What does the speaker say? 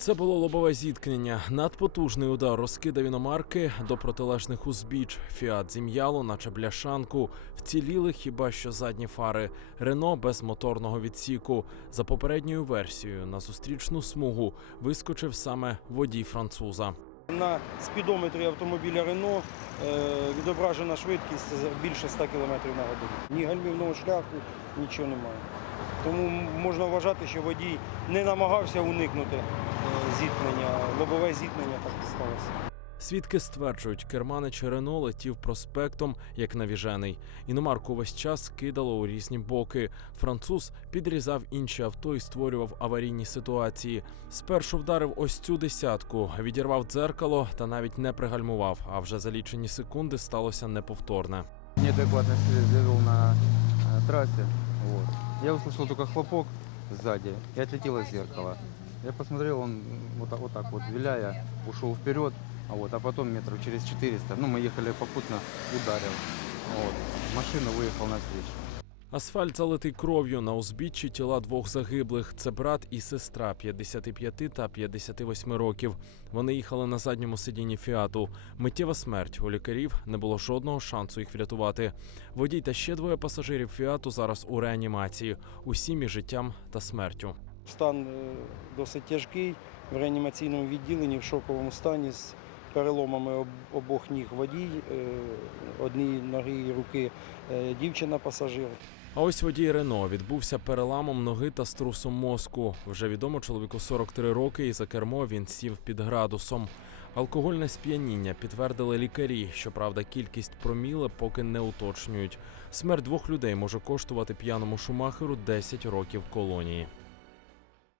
Це було лобове зіткнення. Надпотужний удар розкидав іномарки до протилежних узбіч. Фіат зім'яло, наче бляшанку. Вціліли хіба що задні фари. Рено без моторного відсіку. За попередньою версією на зустрічну смугу вискочив саме водій француза. На спідометрі автомобіля Рено е, відображена швидкість більше 100 км на годину. Ні гальмівного шляху, нічого немає. Тому можна вважати, що водій не намагався уникнути зіткнення, лобове зіткнення так і сталося. Свідки стверджують, керманич Рено летів проспектом, як навіжений. Іномарку весь час кидало у різні боки. Француз підрізав інші авто і створював аварійні ситуації. Спершу вдарив ось цю десятку, відірвав дзеркало та навіть не пригальмував. А вже за лічені секунди сталося неповторне. неадекватно завел на э, трассе. Вот. Я услышал только хлопок сзади и отлетело зеркало. Я посмотрел, он вот вот, так вот виляя, ушел вперед, а, вот, а потом метров через 400, ну мы ехали попутно, ударил. Вот. Машина выехала навстречу. Асфальт залитий кров'ю на узбіччі тіла двох загиблих. Це брат і сестра 55 та 58 років. Вони їхали на задньому сидінні фіату. Миттєва смерть у лікарів не було жодного шансу їх врятувати. Водій та ще двоє пасажирів фіату зараз у реанімації. Усі між життям та смертю. Стан е, досить тяжкий в реанімаційному відділенні в шоковому стані з переломами обох ніг водій, е, однієї ноги і руки е, дівчина-пасажир. А ось водій Рено відбувся переламом ноги та струсом мозку. Вже відомо чоловіку 43 роки, і за кермо він сів під градусом. Алкогольне сп'яніння підтвердили лікарі. Щоправда, кількість проміле поки не уточнюють. Смерть двох людей може коштувати п'яному шумахеру 10 років колонії.